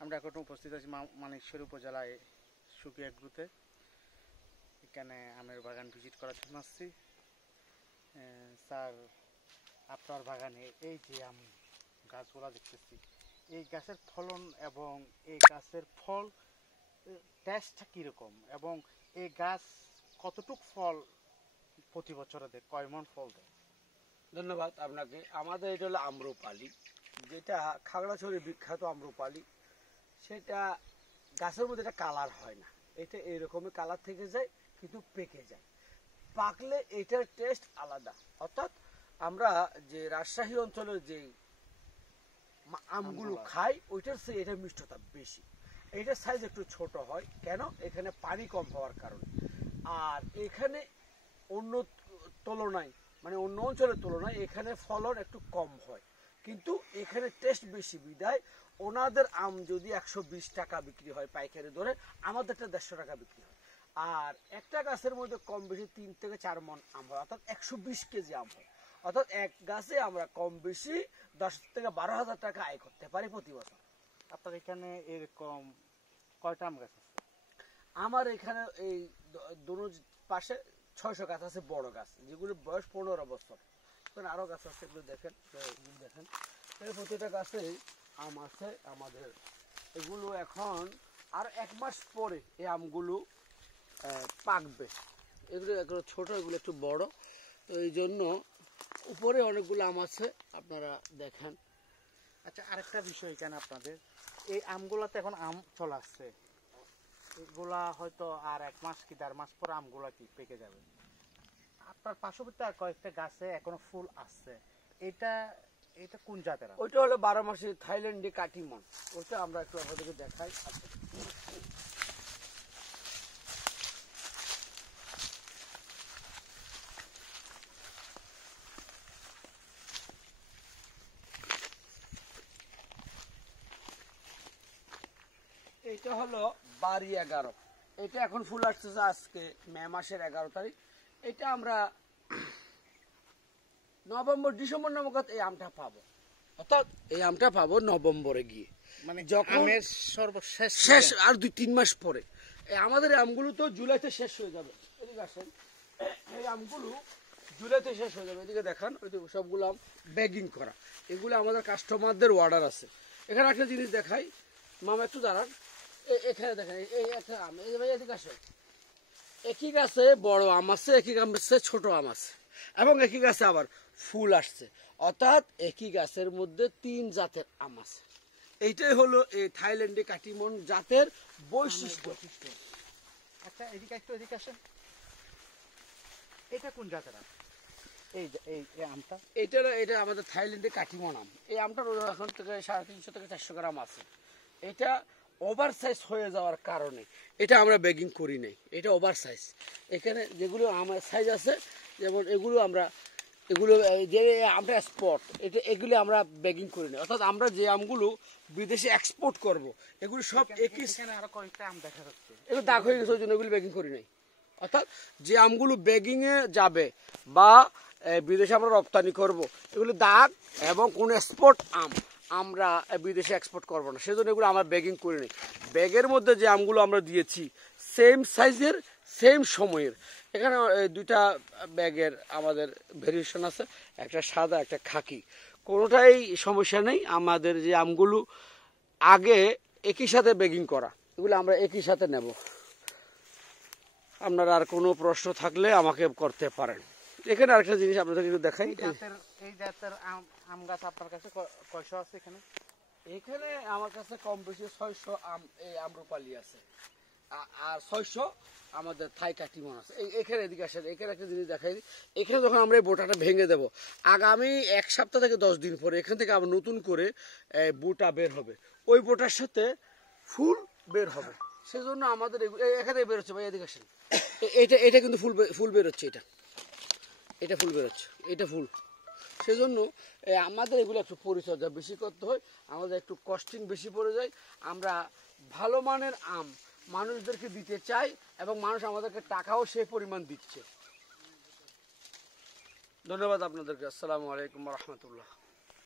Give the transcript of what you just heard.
আমরা এখন উপস্থিত আছি মানিকশ্বর উপজেলায় সুকিয়া গ্রুতে। এখানে আমের বাগান ভিজিট করার জন্য আসছি। স্যার, আপনার বাগানে এই যে আম গাছগুলো দেখতেছি, এই গাছের ফলন এবং এই গাছের ফল টেস্টটা কীরকম, এবং এই গাছ কতটুক ফল প্রতি বছরে দেয়, কয় মণ ফল দেয়? ধন্যবাদ আপনাকে। আমাদের এটা হলো আম্রপালি, যেটা খাগড়াছড়ির বিখ্যাত আম্রপালি। সেটা গাছের মধ্যে এটা কালার হয় না, এটা এইরকমই কালার থেকে যায়, কিন্তু পেকে যায়। পাকলে এটার টেস্ট আলাদা। অর্থাৎ আমরা যে রাজশাহী অঞ্চলের যে আমগুলো খাই, ওইটার চেয়ে এটা মিষ্টতা বেশি। এইটার সাইজ একটু ছোট হয়, কেন? এখানে পানি কম হওয়ার কারণে। আর এখানে অন্য তুলনায়, মানে অন্য অঞ্চলের তুলনায় এখানে ফলন একটু কম হয়, কিন্তু এখানে টেস্ট বেশি বিদায় ওনাদের আম যদি 120 টাকা বিক্রি হয় পাইকারি ধরে, আমাদেরটা 150 টাকা বিক্রি হয়। আর একটা গাছের মধ্যে কম বেশি 3 থেকে 4 মণ আম হয়, অর্থাৎ 120 কেজি আম হয়। অর্থাৎ এক গাছে আমরা কম বেশি 10 থেকে 12,000 টাকা আয় করতে পারি প্রতি বছর। আপনার এখানে এরকম কয়টা আম গাছ আছে? আমার এখানে এই দুনো পাশে 600 গাছ আছে, বড় গাছ, যেগুলো বয়স 15 বছর। আরো গাছ আছে, এগুলো দেখেন, দেখেন প্রতিটা গাছে আম আছে আমাদের। এগুলো এখন আর 1 মাস পরে এই আমগুলো পাকবে। এগুলো ছোট, এগুলো একটু বড়, তো এই জন্য উপরে অনেকগুলো আম আছে, আপনারা দেখেন। আচ্ছা, আরেকটা বিষয়, এখানে আপনাদের এই আমগুলাতে এখন আম চলে আসছে, এগুলা হয়তো আর 1 মাস কি 1.5 মাস পর আমগুলা কি পেকে যাবে। আপনার পার্শ্ববর্তী আর কয়েকটা গাছে এখনো ফুল আসছে, এটা এটা কোন জাতের? ওইটা হলো 12 মাসে থাইল্যান্ডে কাটিমন। ওইটা আমরা একটু আপনাদেরকে দেখাই। এটা হলো বাড়ি 11। এটা এখন ফুল আসতেছে আজকে মে মাসের 11 তারিখ। এটা আমরা নভেম্বর ডিসেম্বর নামক এই আমটা পাবো। অর্থাৎ এই আমটা পাবো নভেম্বরে গিয়ে, মানে যখন সর্বশেষ শেষ আর 2-3 মাস পরে। আমাদের আমগুলো তো জুলাইতে শেষ হয়ে যাবে। এদিকে আসেন, এই আমগুলো জুলাইতে শেষ হয়ে যাবে। এদিকে দেখান, সবগুলো আম ব্যাগিং করা। এগুলো আমাদের কাস্টমারদের অর্ডার আছে। এখানে একটা জিনিস দেখাই, মামা একটু দাঁড়ান। এখানে দেখেন, এই একটা আম, এই ভাই এদিকে আসে, একই গাছে বড় আম আছে, একই গাছে ছোট আম আছে, এবং একই গাছে আবার ফুল আসছে। অর্থাৎ একই গাছের মধ্যে 3 জাতের আম আছে। এইটাই হলো এই থাইল্যান্ডে কাটিমন জাতের বৈশিষ্ট্য। আচ্ছা, এদিকে একটু এদিকে আসেন, এটা কোন জাতের আম? এই আমটা, এটা আমাদের থাইল্যান্ডে কাটিমন আম। এই আমটার এখন থেকে 350 থেকে 400 গ্রাম আছে। এটা ওভার সাইজ হয়ে যাওয়ার কারণে এটা আমরা ব্যাগিং করি নাই, এটা ওভার সাইজ। এখানে যেগুলো আমার সাইজ আছে, যেমন এগুলো যে আমটা স্পট, এগুলো আমরা ব্যাগিং করি না। অর্থাৎ আমরা যে আমগুলো বিদেশে এক্সপোর্ট করব, এগুলো সব একই। আরো কয়েকটা আম দেখা যাচ্ছে, এগুলো দাগ হয়ে গেছে, ওই জন্য এগুলো ব্যাগিং করি নাই। অর্থাৎ যে আমগুলো ব্যাগিং এ যাবে বা বিদেশে আমরা রপ্তানি করব, এগুলো দাগ এবং কোন এক্সপোর্ট আম আমরা বিদেশে এক্সপোর্ট করবো না, সেজন্য এগুলো আমরা ব্যাগিং করি নাই। ব্যাগের মধ্যে যে আমগুলো আমরা দিয়েছি সেম সাইজের, সেম সময়ের। এখানে 2টা ব্যাগের আমাদের ভেরিয়েশন আছে, একটা সাদা, একটা খাকি। কোনোটাই সমস্যা নেই। আমাদের যে আমগুলো আগে একই সাথে ব্যাগিং করা, এগুলো আমরা একই সাথে নেব। আপনার আর কোনো প্রশ্ন থাকলে আমাকে করতে পারেন। এখানে আরেকটা জিনিস আপনাদের একটু দেখাই। এই জাতের আম গাছ আপনার কাছে কয়শো আছে? এখানে আমার কাছে কম বেশি 600 আম এই আম্রপালি আছে, আর 600 আমাদের থাই কাটিমন আছে। এখানে এদিকে আসেন, এখানে একটা জিনিস দেখাই। এখানে যখন আমরা এই বোটাটা ভেঙে দেব, আগামী 1 সপ্তাহ থেকে 10 দিন পরে এখান থেকে আবার নতুন করে বোটা বের হবে, ওই বোটার সাথে ফুল বের হবে। সেজন্য আমাদের এখানে বের হচ্ছে, ভাই এদিকে আসেন, এটা কিন্তু ফুল বের হচ্ছে, এটা ফুল বের হচ্ছে, এটা ফুল। সেজন্য আমাদের এগুলো একটু পরিচর্যা বেশি করতে হয়, আমাদের একটু কস্টিং বেশি পড়ে যায়। আমরা ভালো মানের আম মানুষদেরকে দিতে চাই, এবং মানুষ আমাদেরকে টাকাও সেই পরিমাণ দিচ্ছে। ধন্যবাদ আপনাদেরকে। আসসালামু আলাইকুম ওয়া রাহমাতুল্লাহ।